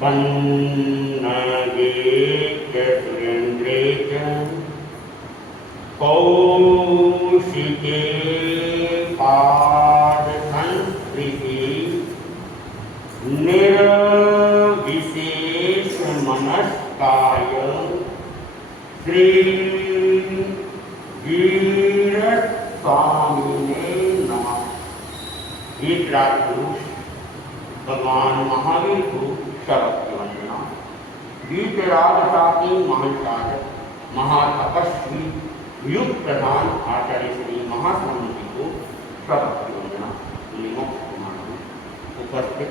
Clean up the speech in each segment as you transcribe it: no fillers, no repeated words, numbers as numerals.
पन्नगे च सुरेन्द्रे च कौशिके पादसंस्कृति निर्विशेषमनस्काय श्री वीरस्वामिने नमः। एक राजपुरुष भगवान महावीर को शब्द वंदना। वीतराग साथी महाचार्य महातपस्वी युग प्रधान आचार्य श्री महास्वामी जी को शब्द वंदना। उपस्थित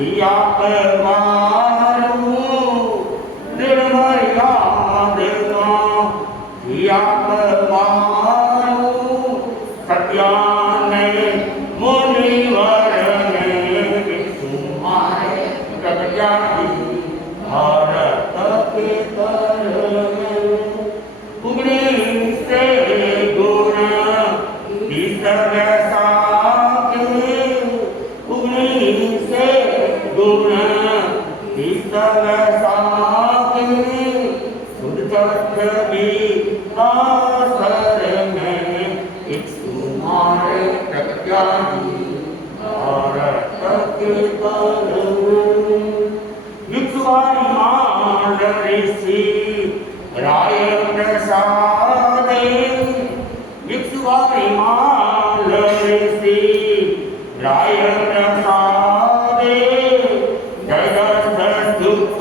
धिया परवारू निर्मया देवा धिया परवारू सत्याने मुनिवर ने तुम्हारे प्रज्ञा दी भारत के तरह उगने से गुण वैसा उगने से गुण वैसा शुद्ध भी आसर में एक तुम्हारे प्रज्ञा दी भारत के विश्वारी ऋषि राय प्रसादे विश्वारी ऋषि राय प्रसादे जगत दुख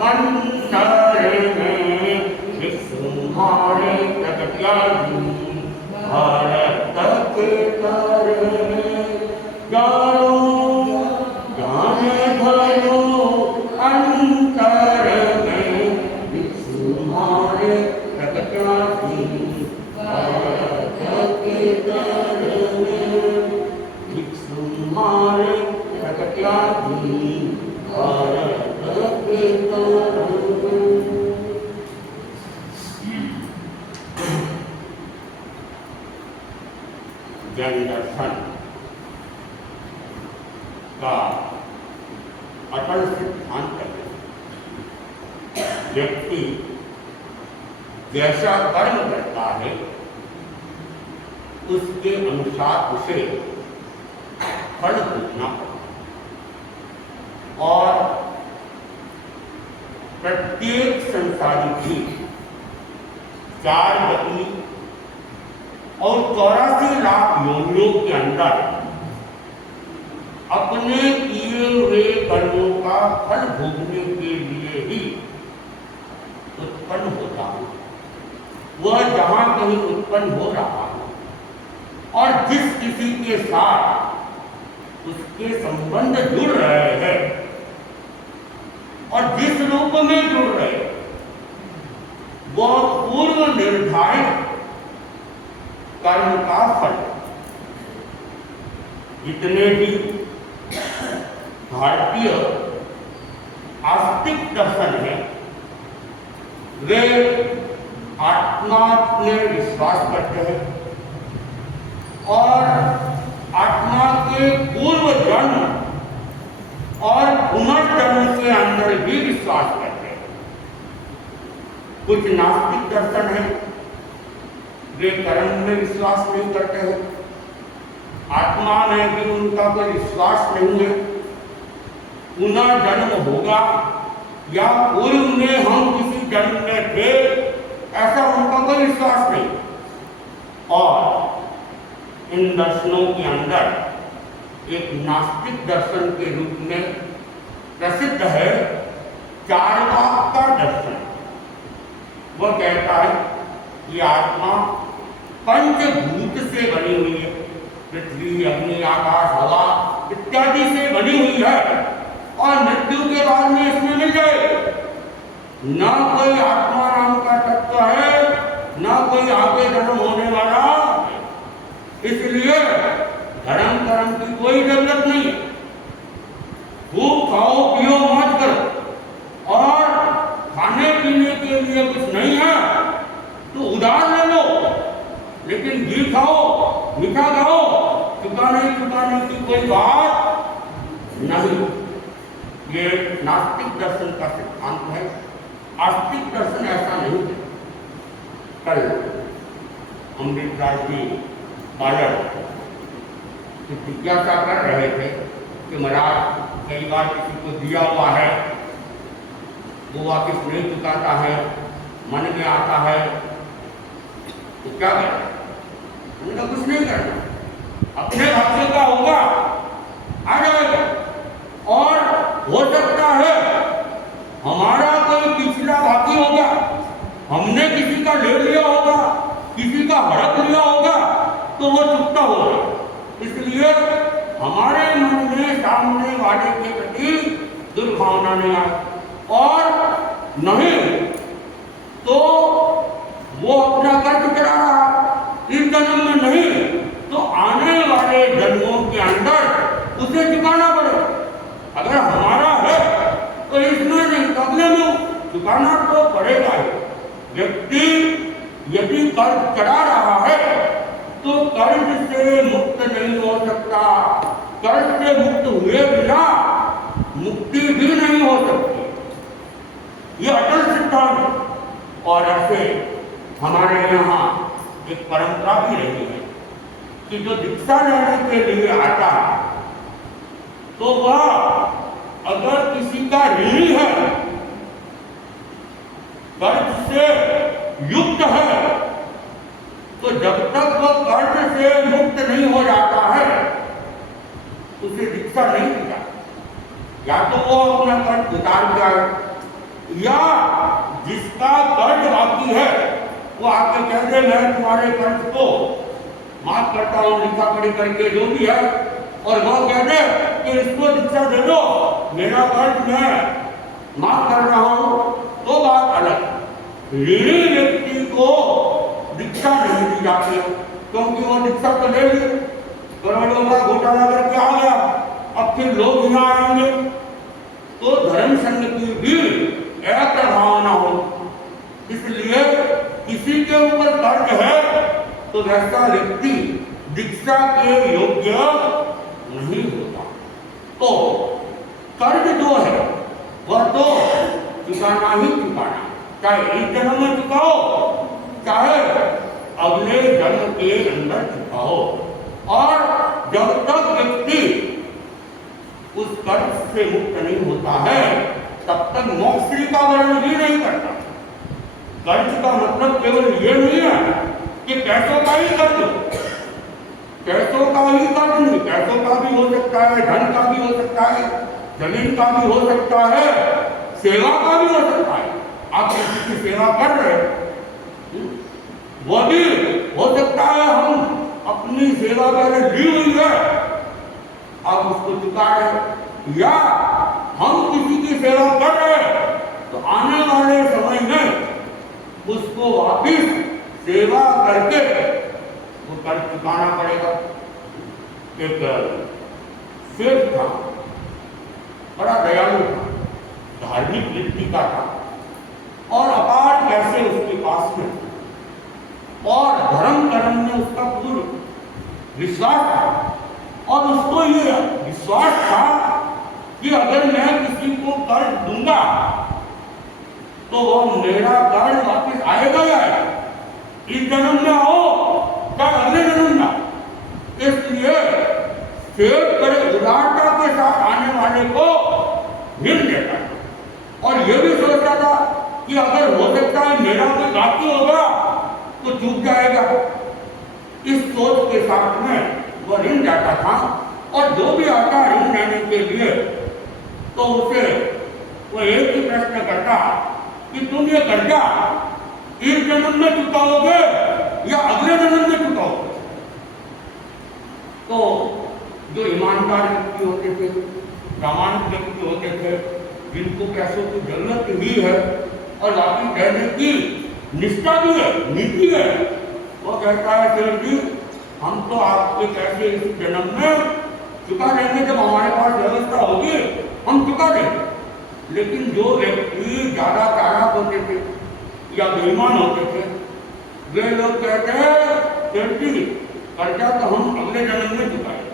मंतर में तुम्हारे प्रज्ञा दी भारत के तरह जानो जाने भलो अंतर में तुम्हारे प्रज्ञा दी भारत के तरह तुम्हारे प्रज्ञा दी भारत के तरह जैन दर्शन का अटल सिद्धांत है व्यक्ति जैसा कर्म करता है उसके अनुसार उसे फल भोगना और प्रत्येक संसारी जीव 4 गति और 84 लाख योनियों के अंदर अपने किए हुए कर्मों का फल भोगने के लिए ही उत्पन्न होता है। वह जहां कहीं उत्पन्न हो रहा है और जिस किसी के साथ उसके संबंध जुड़ रहे हैं और जिस रूप में जुड़ रहे वह पूर्व निर्धारित कर्म का फल। जितने भी भारतीय आस्तिक दर्शन है वे आत्मा में विश्वास करते हैं और आत्मा के पूर्व जन्म और पुनर्जन्म के अंदर भी विश्वास करते हैं। कुछ नास्तिक दर्शन है वे कर्म में विश्वास नहीं करते हैं, आत्मा में भी उनका कोई विश्वास नहीं है, पुनर्जन्म होगा या पूर्व में हम किसी जन्म में थे ऐसा उनका कोई विश्वास नहीं। और इन दर्शनों के अंदर एक नास्तिक दर्शन के रूप में प्रसिद्ध है चार्वाक का दर्शन। वह कहता है कि आत्मा पंचभूत से बनी हुई है, पृथ्वी अग्नि आकाश हवा इत्यादि से बनी हुई है और मृत्यु के बाद में इसमें मिल जाए। न कोई आत्मा नाम का तत्व है, न कोई आगे जन्म होने वाला, इसलिए धर्म कर्म की कोई जरूरत नहीं। खूब खाओ पियो मौज करो और खाने पीने के लिए कुछ नहीं है तो उधार ले लो, लेकिन घी खाओ मीठा खाओ, चुकाने की कोई बात नहीं। ये नास्तिक दर्शन का सिद्धांत है। आस्तिक दर्शन ऐसा नहीं है। कल अमृतदास जी बालक जिज्ञासा कर रहे थे कि महाराज कई बार किसी को दिया हुआ है वो वापिस नहीं चुकाता है, मन में आता है, तो क्या करें? उनका कुछ नहीं करना, अपने भाग्य का होगा आ जाएगा। और हो सकता है हमारा कोई पिछला बाकी होगा, हमने किसी का ले लिया होगा, किसी का हड़प लिया होगा, तो वो चुकता होगा। इसलिए हमारे मन में सामने वाले के प्रति दुर्भावना नहीं आए, और नहीं तो वो अपना कर्ज चला रहा, इस जन्म में नहीं तो आने वाले जन्मों के अंदर उसे चुकाना पड़ेगा। अगर हमारा है तो इसमें नहीं, अगले में चुकाना तो पड़ेगा ही। व्यक्ति यदि कर्ज चढ़ा रहा है तो कर्ज से मुक्त नहीं हो सकता, कर्ज से मुक्त हुए बिना मुक्ति भी नहीं हो सकती। ये अटल सिद्धांत। और ऐसे हमारे यहाँ एक परंपरा भी रही है कि जो दीक्षा लेने के लिए आता है तो वह अगर किसी का ऋणी है, कर्ज से युक्त है, तो जब तक वह कर्ज से मुक्त नहीं हो जाता है उसे दीक्षा नहीं दी जाती। या तो वो अपना कर्ज उतार जाए, या जिसका कर्ज बाकी है वो आके कह दे मैं तुम्हारे कर्ज को माफ करता हूँ, लिखा पढ़ी करके जो भी है, और वो कह दे कि इसको दीक्षा दे दो, मेरा कर्ज मैं माफ कर रहा हूँ, तो बात अलग। ऋणी व्यक्ति को दीक्षा नहीं दी जाती, क्योंकि वो दीक्षा तो ले ली, करोड़ों का घोटाला करके आ गया, अब फिर लोग यहाँ आएंगे, तो धर्म संघ की भी अप्रभावना हो। इसलिए किसी के ऊपर कर्ज है तो वैसा व्यक्ति दीक्षा के योग्य नहीं होता। तो कर्ज जो है वह तो चुकाना ही चुकाना, चाहे इस जन्म में चुकाओ चाहे अगले जन्म के अंदर चुकाओ। और जब तक व्यक्ति उस कर्ज से मुक्त नहीं होता है तब तक मोक्षी का वर्ण भी नहीं करता। कर्ज का मतलब केवल ये नहीं है कि पैसों का ही कर्ज, पैसों का ही कर्ज नहीं, पैसों का भी हो सकता है, धन का भी हो सकता है, जमीन का भी हो सकता है, सेवा का भी हो सकता है। आप किसी की सेवा कर रहे हैं, वो भी हो सकता है हम अपनी सेवा पहले ली हुई है अब उसको चुका रहे, या हम किसी की सेवा कर रहे हैं तो आने वाले समय में उसको वापिस सेवा करके वो कर्ज चुकाना पड़ेगा। एक सेठ था, बड़ा दयालु था, धार्मिक व्यक्ति का था, और अपार पैसे उसके पास में, और धर्म कर्म में उसका पूर्ण विश्वास था, और उसको ये विश्वास था कि अगर मैं किसी को कर्ज दूंगा तो वो मेरा कर्ज वापस आएगा या इस जन्म में हो या अगले जन्म में। इसलिए सेठ बड़े उदारता के साथ आने वाले को मिल देता है, और ये भी सोचता था कि अगर हो सकता है मेरा कोई बाकी होगा तो चूक जाएगा। इस सोच के साथ में वो ऋण जाता था, और जो भी आता ऋण लेने के लिए तो उसे वो एक ही प्रश्न करता कि तुम ये कर्जा इस जन्म में चुकाओगे या अगले जन्म में चुकाओगे। तो जो ईमानदार व्यक्ति होते थे, प्रामाणिक व्यक्ति होते थे, जिनको पैसों की जरूरत ही है और वापिस देने की निष्ठा भी है, नीति है, वो कहता है सेठ जी हम तो आपके पैसे इस जन्म में चुका देंगे, जब हमारे पास व्यवस्था होगी हम चुका देंगे। लेकिन जो व्यक्ति ज्यादा चालाक होते थे या बेईमान होते थे, वे लोग कहते हैं सेठ जी कर्जा तो हम अगले जन्म में चुकाएंगे।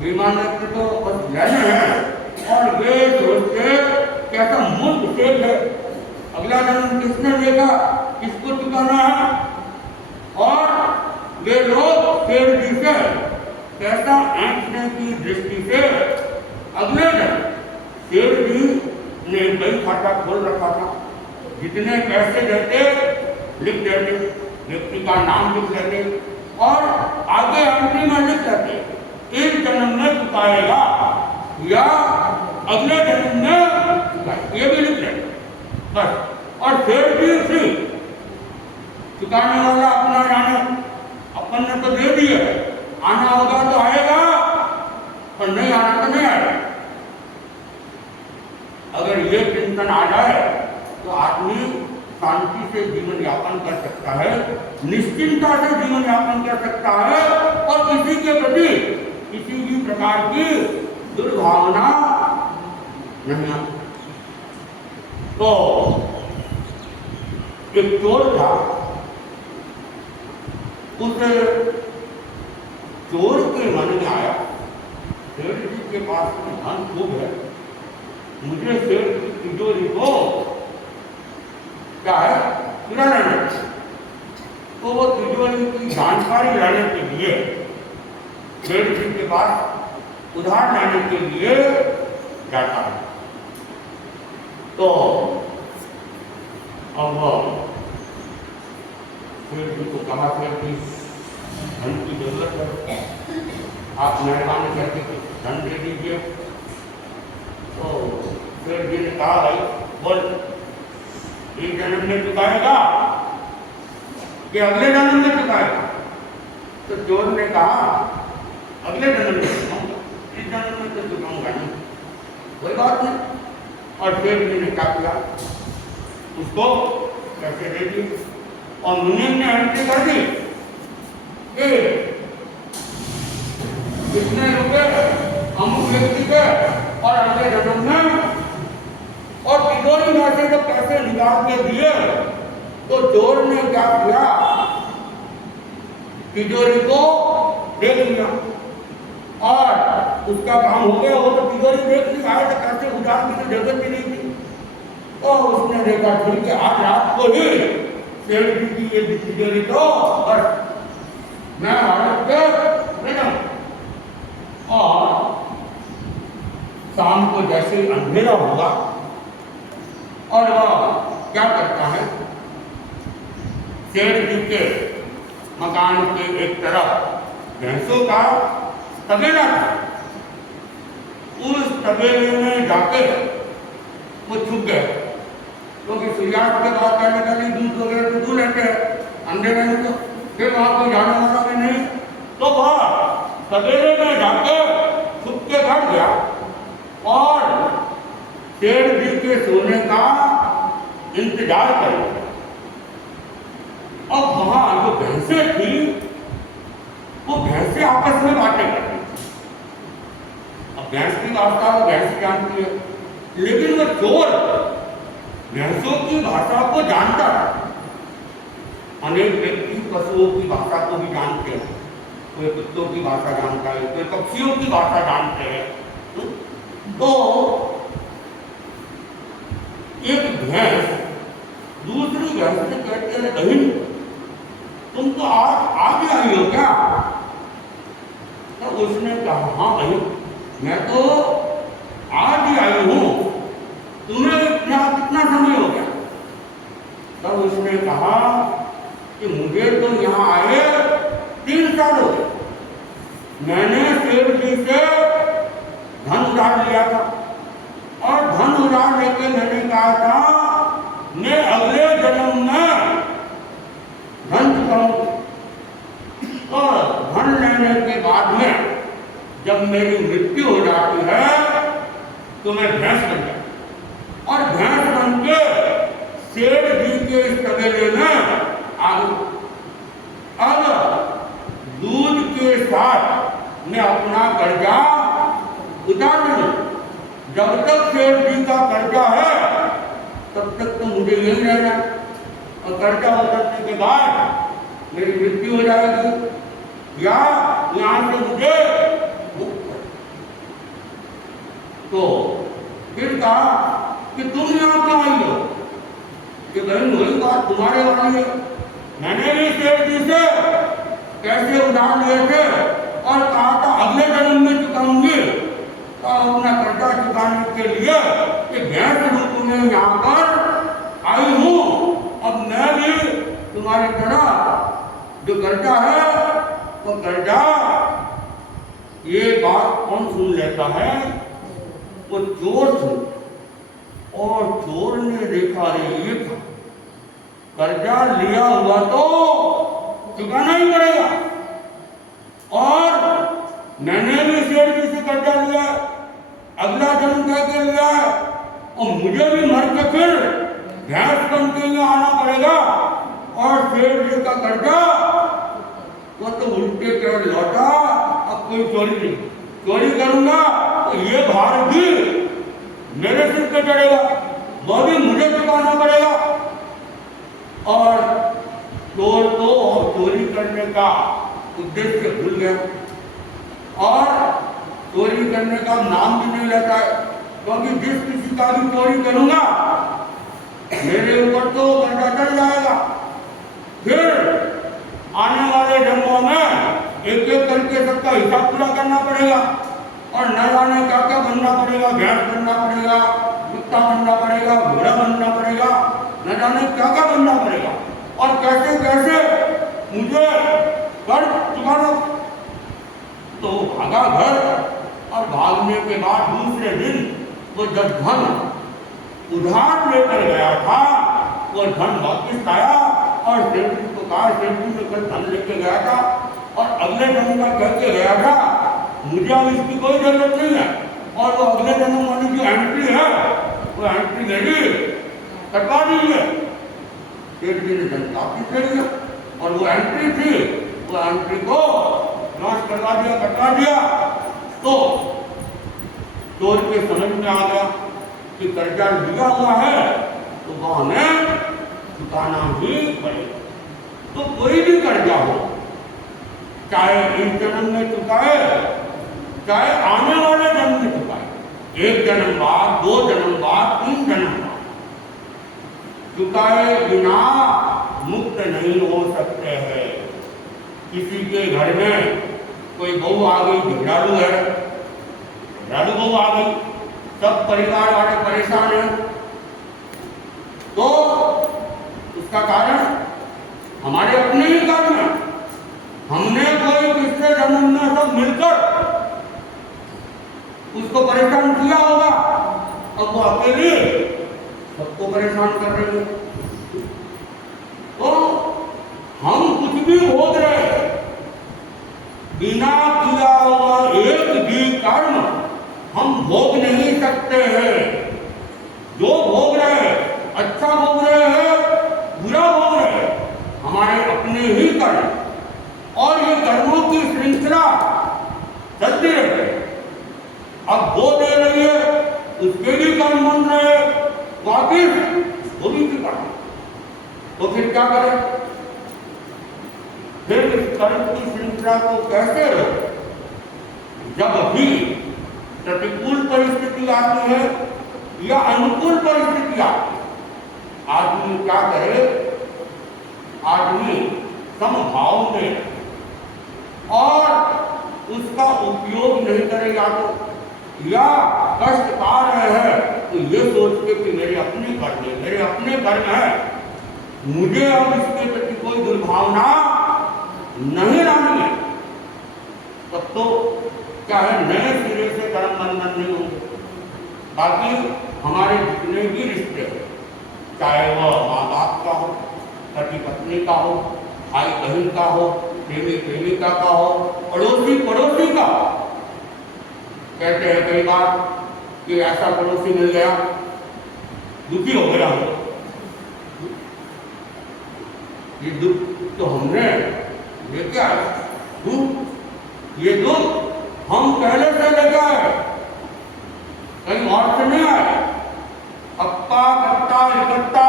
बेईमान व्यक्ति तो बस लेने हैं, और वे सोचते कैसा मूर्ख सेठ है, अगला जन्म किसने देगा, किसको चुकाना है। और वे लोग सेठ जी से पैसा ऐंठने की दृष्टि से अगले दिन सेठ जी ने बैंक खाता खोल रखा था, जितने पैसे देते लिख देते, व्यक्ति का नाम लिख देते, और आगे अंतिम में लिख देते इस जन्म में चुकाएगा या अगले जन्म में चुकाएगा, ये भी लिख देते बस। और सेठ जी फ्री, चुकाने वाला अपना जाने, अपन ने तो दे दिया, आना होगा तो आएगा और नहीं आना तो नहीं आएगा। अगर ये चिंतन आ जाए तो आदमी शांति से जीवन यापन कर सकता है, निश्चिंता से जीवन यापन कर सकता है और किसी के प्रति किसी भी प्रकार की दुर्भावना नहीं आती। तो एक चोर था, उस चोर के मन में आया सेठ जी के पास धन खूब है, मुझे सेठ की तिजोरी को क्या है चुरा लेना। तो वो तिजोरी की जानकारी लाने के लिए सेठ जी के पास उधार लाने के लिए जाता है। तो अब सेठ जी को कहा सेठ जी धन की जरूरत है, आप मेहरबानी करके कुछ धन दे दीजिए। तो सेठ जी ने कहा भाई बोल, एक जन्म में चुकाएगा कि अगले जन्म में चुकाएगा? तो चोर ने कहा अगले जन्म में चुकाऊंगा, इस जन्म में तो चुकाऊंगा नहीं, कोई बात नहीं। और सेठ जी ने क्या किया, उसको पैसे दे दिए और मुनीम ने एंट्री कर दी कि कितने रुपए अमुक व्यक्ति के और अगले जन्म में, और तिजोरी में से जब पैसे निकाल के दिए तो चोर ने क्या किया, तिजोरी को देख लिया और उसका काम हो गया। वो तो तिजोरी देख ली, आए तो पैसे उधार की तो जरूरत भी नहीं थी। तो उसने देखा ठीक है आज रात को ही सेठ जी की ये तिजोरी तो बस मैं भारत के ले जाऊं। और शाम को जैसे ही अंधेरा होगा और वह क्या करता है, सेठ जी के मकान के एक तरफ भैंसों का तबेला था, उस तबेले में जाके वो छुप गए, क्योंकि सूर्यास्त के बाद पहले दूध वगैरह तो दूर रहते हैं अंधेरे में, तो फिर वहां कोई जाने वाला भी नहीं। तो वह तबेले में जाके छुप के बैठ गया और सेठ जी के सोने का इंतजार कर। अब वहां जो भैंसें थी वो भैंसें आपस में बातें करती थी। अब भैंस की भाषा वो भैंस जानती है, लेकिन वो चोर भैंसों की भाषा को जानता है। अनेक व्यक्ति पशुओं की भाषा को भी जानते हैं, कोई कुत्तों की भाषा जानता है, कोई पक्षियों की भाषा जानते हैं। तो एक भैंस दूसरी भैंस से कहते हैं बहन तुम तो आज आगे आई हो क्या? तो उसने कहा हाँ भाई मैं तो आज ही आई हूँ, तुम्हें यहाँ कितना समय हो गया? तब उसने कहा कि मुझे तो यहाँ आए 3 साल हो गए, मैंने सेठ जी से धन उधार लिया था और धन उधार लेके मैंने कहा था मैं अगले जन्म में धन चुकाऊंगा। और धन लेने के बाद में जब मेरी मृत्यु हो जाती है तो मैं भैंस बन जाती और भैंस बन के सेठ जी के इस तबेले में आ गई। अब दूध के साथ मैं अपना कर्जा उतार लूं। जब तक सेठ जी का कर्जा है तब तक तो मुझे यही रहना, और कर्जा उतरने के बाद मेरी मृत्यु हो जाएगी या यहाँ से मुझे मुक्त कर। तो फिर कहा कि तुम यहाँ क्यों आई हो? कि बहन वही बात तुम्हारे वाली है, मैंने भी सेठ जी से पैसे उधार लिए थे और कहा था अगले जन्म में चुकाऊंगी, तो अपना कर्जा चुकाने के लिए कि भैंस रूप में यहाँ पर आई हूँ। अब मैं भी तुम्हारी तरह जो कर्जा है वो कर्जा, ये बात कौन सुन लेता है? वो चोर सुन। और चोर ने देखा रे ये था कर्जा लिया हुआ तो चुकाना ही पड़ेगा, और मैंने भी शेर जी से कर्जा लिया, अगला जन्म कह के लिया है, और मुझे भी मर के फिर भैंस बन के यहाँ आना पड़ेगा, और शेर जी का कर्जा वो तो उल्टे पैर लौटा। अब कोई चोरी करूंगा तो ये भार भी मेरे सिर पे चढ़ेगा, वो भी मुझे चुकाना पड़ेगा। और चोर तो चोरी करने का उद्देश्य भूल गया, और चोरी करने का नाम भी नहीं लेता है, क्योंकि जिस किसी का भी चोरी करूंगा मेरे ऊपर तो कर्जा चढ़ जाएगा। फिर आने वाले जन्मों में एक एक करके सबका हिसाब पूरा करना पड़ेगा, और न जाने क्या क्या बनना पड़ेगा, भैंस बनना पड़ेगा, कुत्ता बनना पड़ेगा, घोड़ा बनना पड़ेगा, न जाने क्या क्या बनना पड़ेगा, और कैसे कैसे मुझे कर चुकाना। तो भागा घर, और भागने के बाद दूसरे दिन वो जब धन उधार लेकर गया था, वो धन वापिस आया, और सेठ जी को कहा, सेठ जी ने कल धन लेके गया था और अगले जन्म का कह के गया था, मुझे अब इसकी कोई जरूरत नहीं है, और वो अगले जन्म वाली जो एंट्री है वो एंट्री मेरी कटवा दीजिए। सेठ जी ने धन वापिस ले लिया, और वो एंट्री थी, वो एंट्री को लॉस करवा दिया, कटवा दिया। तो चोर के समझ में आ गया कि कर्जा लिया हुआ है तो वो हमें चुकाना ही पड़ेगा। तो कोई भी कर्जा हो, चाहे इस जन्म में चुकाए, चाहे आने वाले जन्म में चुकाए, 1 जन्म बाद, 2 जन्म बाद, 3 जन्म बाद, चुकाए बिना मुक्त नहीं हो सकते हैं। किसी के घर में कोई बहू आ गई, झगड़ालू है, झगड़ालू बहू आ गई, सब परिवार वाले परेशान हैं, तो उसका कारण हमारे अपने ही कारण है। हमने कोई पिछले जन्म में सब मिलकर उसको परेशान किया होगा, अब वो अकेले सबको परेशान कर रही है। तो हम कुछ भी भोग रहे हैं, बिना किया हुआ एक भी कर्म हम भोग नहीं सकते हैं। जो भोग रहे हैं, अच्छा भोग रहे हैं, बुरा भोग रहे हैं, हमारे अपने ही कर्म, और ये कर्मों की श्रृंखला चलती रहती है। अब वो दे रही है, उसके भी कर्म बन रहे हैं, वापिस वो भी कर्म, तो फिर क्या करें? फिर इस कर्म की श्रृंखला को कैसे रोकें? जब भी प्रतिकूल परिस्थिति आती है या अनुकूल परिस्थिति आती है, आदमी क्या करे? आदमी समभाव में, और उसका उपयोग नहीं करे, या कष्ट पा रहे हैं तो ये सोच के कि मेरे अपने कर्म है, मेरे अपने कर्म है, मुझे अब इसके प्रति कोई दुर्भावना नहीं लानी है, तब तो क्या है, नए सिरे से कर्म बंधन नहीं होंगे। बाकी हमारे जितने भी रिश्ते हैं, चाहे वह माँ बाप का हो, पति पत्नी का हो, भाई बहन का हो, प्रेमी प्रेमिका का हो, पड़ोसी पड़ोसी का हो, कहते हैं कई बार कि ऐसा पड़ोसी मिल गया, दुखी हो गया हो। ये दुख तो हमने लेके आए, ये दुख हम पहले से लेके आए, कहीं और से नहीं आए। अक्का कट्टा इकट्ठा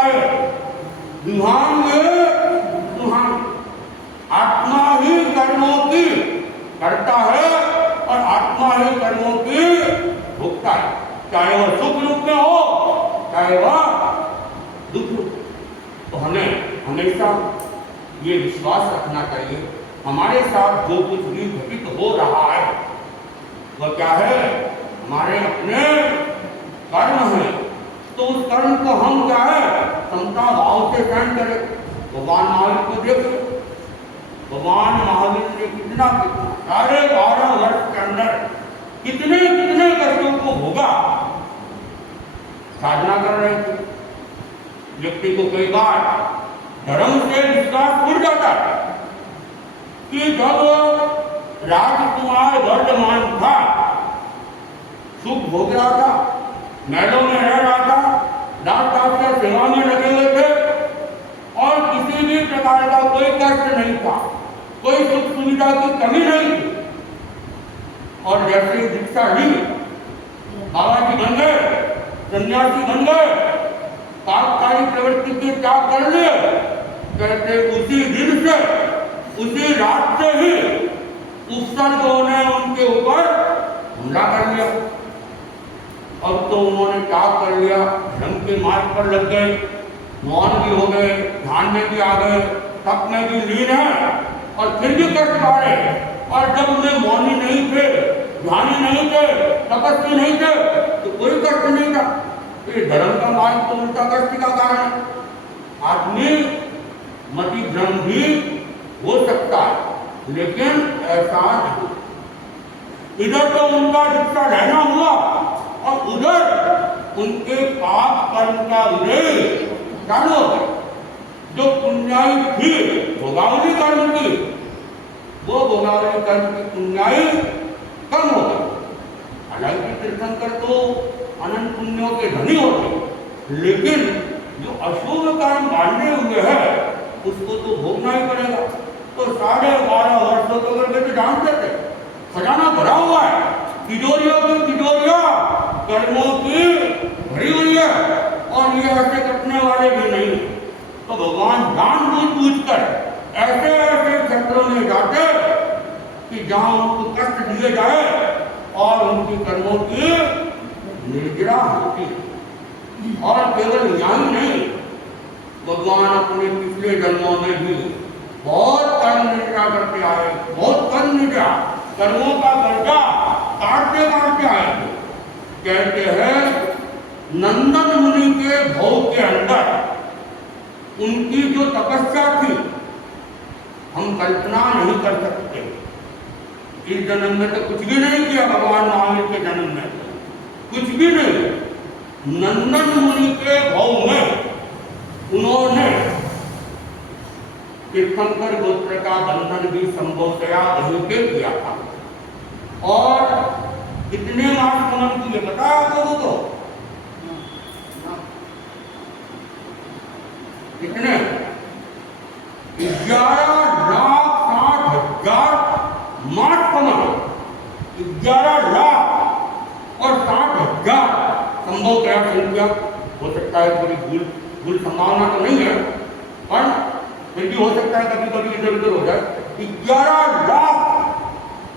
दुहान दुहान, आत्मा ही कर्मों की करता है और आत्मा ही कर्मों की भोगता है, चाहे वह सुख रूप में हो, चाहे वह दुख रूप। तो हमें हमेशा ये विश्वास रखना चाहिए, हमारे साथ जो कुछ भी घटित हो रहा है वह क्या है, हमारे अपने कर्म है। तो उस कर्म को हम क्या है, समता भाव से सहन करें। भगवान महावीर को देखो, भगवान महावीर ने कितना कितना 12.5 वर्ष के अंदर कितने कितने कष्टों को भोगा, साधना कर रहे थे। व्यक्ति को कई बार धर्म से विश्वास उड़ जाता है कि जब राजकुमार वर्धमान था, सुख भोग रहा था, महलों में रह रहा था, दास दासियां सेवा में लगे हुए थे और किसी भी प्रकार का कोई कष्ट नहीं था, कोई सुख सुविधा की कमी नहीं थी। और जैसे दीक्षा ली, बाबा जी बन गए, सन्यासी बन गए, पापकारी प्रवृत्ति के त्याग कर लिए, कहते उसी दिन से, उसी रात से ही उपसर्गों ने उनके ऊपर हमला कर लिया। अब तो उन्होंने त्याग कर लिया, धर्म के मार्ग पर लग गए, मौन भी हो गए, ध्यान में भी आ गए, तप में भी लीन है और फिर भी कष्ट पा रहे। और जब उन्हें मौनी नहीं थे, ध्यानी नहीं थे, तपस्वी नहीं थे, तो कोई कष्ट नहीं था। ये धर्म का मार्ग तो उल्टा कष्ट का कारण है। आदमी मति भ्रम भी हो सकता है, लेकिन ऐसा नहीं। इधर तो उनका दीक्षा रहना हुआ और उधर उनके पाप कर्म का उदय चालू हो गया। जो पुण्याई थी भोगावली कर्म की, वो भोगावली कर्म की पुण्याई कम हो गई। हालांकि तीर्थंकर तो अनंत पुण्यों के धनी होते, लेकिन जो अशुभ कर्म बांधे हुए है उसको तो भोगना ही पड़ेगा। तो 12.5 वर्षों तो करके जानते थे, खजाना भरा हुआ है, तिजोरियों की तिजोरियां कर्मों की भरी हुई है और ये ऐसे कटने वाले भी नहीं। तो भगवान जानबूझकर ऐसे ऐसे क्षेत्रों में जाते कि जहां उनको कष्ट दिए जाए और उनकी कर्मों की निर्जरा होती। और केवल यही नहीं, भगवान अपने पिछले जन्मों में भी बहुत कर्म निद्रा करके आए, बहुत कर्म निद्रा, कर्मों का कर्जा काटते काटते आए। कहते हैं नंदन मुनि के भोग के अंदर उनकी जो तपस्या थी हम कल्पना नहीं कर सकते। इस जन्म में तो कुछ भी नहीं किया भगवान महावीर के जन्म में, कुछ भी नहीं। नंदन मुनि के भोग में उन्होंने तीर्थंकर गोत्र का बंधन भी संभवतया वहीं पे किया था। और कितने मास गमन किए पता है आप लोगों को? कितने? 11,60,000 मास गमन, 11 लाख और 60,000 संभवतया संख्या हो सकता है, थोड़ी भूल संभावना तो नहीं है, पर फिर भी हो सकता है कभी कभी इधर उधर हो जाए। 11 लाख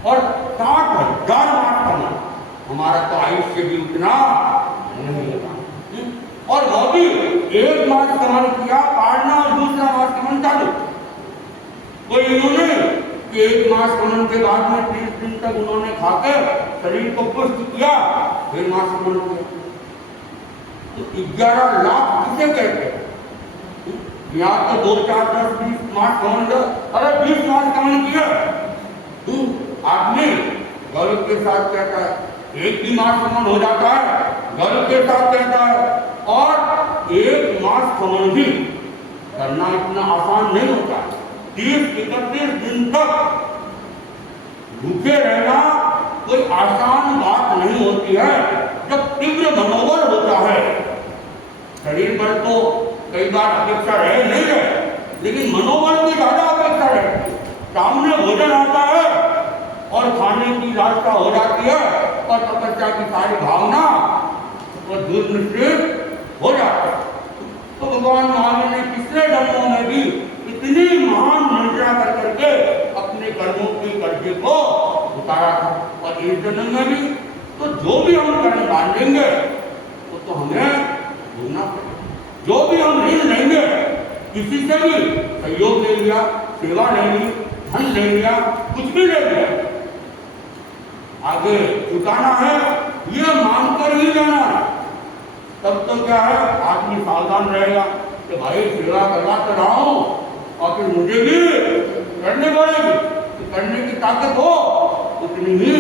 और 60,000 मास गमन, हमारा तो आयुष्य भी उतना नहीं होगा। और वो भी एक मास गमन किया पारना और दूसरा मास गमन चालू। कोई इन्होंने कि एक मास गमन के बाद में 30 दिन तक उन्होंने खाकर शरीर को पुष्ट किया, फिर मास गमन किया। तो 11 लाख किसे कहते हैं? यहाँ तो 2, 4, 10, 20 मास गमन, अरे 20 मास गमन किया आदमी गौरव के साथ कहता है, एक भी मास गमन हो जाता है गौरव के साथ कहता है। और एक मास गमन भी करना इतना आसान नहीं होता। 30-31 दिन तक भूखे रहना कोई आसान बात नहीं होती है। जब तीव्र मनोबल होता है, शरीर पर तो कई बार अपेक्षा रहे नहीं रहे, लेकिन मनोबल की ज्यादा अपेक्षा रहती है। सामने भोजन आता है और खाने की लालसा हो जाती है और तपस्या की सारी भावना और दूर निश्चित हो जाता है। तो भगवान महावीर ने पिछले जन्मों में भी इतनी महान निद्रा कर करके अपने कर्मों के कर्जे को उतारा था, और इस जन्म में भी तो जो भी हम कर्म बांधेंगे वो तो हमें भूलना पड़ेगा। जो भी हम ऋण लेंगे, किसी से भी सहयोग ले लिया, सेवा ले ली, धन ले लिया, कुछ भी ले लिया, आगे चुकाना है ये मानकर ही लेना है। तब तो क्या है, आदमी सावधान रहेगा कि भाई सेवा करवा तो रहा हूं और फिर मुझे भी करने पड़ेगी। तो करने की ताकत हो उतनी ही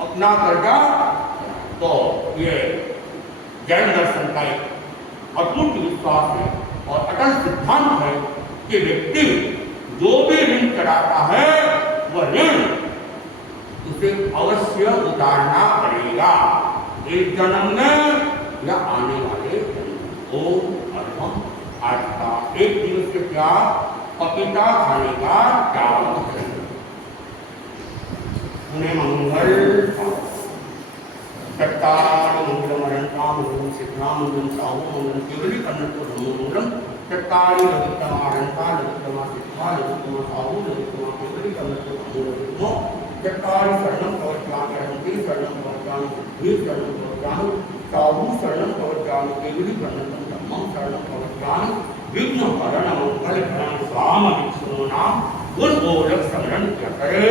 अपना कर्जा। तो ये जैन दर्शन का एक अटूट विश्वास है और अटल सिद्धांत है कि व्यक्ति जो भी ऋण चढ़ाता है वह ऋण उसे अवश्य उतारना पड़ेगा, एक जन्म में या आने वाले जन्म। ओम अर्पण। आज का एक दिवसीय त्याग पपीता खाने का त्याग करें। उन्हें मंगल चट्टार मंगलम अरंता मंगलम सिद्धा मंगलम साहु मंगलम केवली कन्नतो धर्मो मंगलम चट्टारी लघुत्तमा अरंता लघुत्तमा सिद्धा लघुत्तमा साहु लघुत्तमा केवली कन्नतो धर्मो चट्टारी शरणं कवचामि अरंती शरणं कवचामि सिद्धि शरणं कवचामि साहु शरणं कवचामि केवली कन्नतो धर्मं शरणं कवचामि विघ्न हरण मंगल हरण स्वाम विष्णु नाम गुण गोलक स्मरण क्या करे।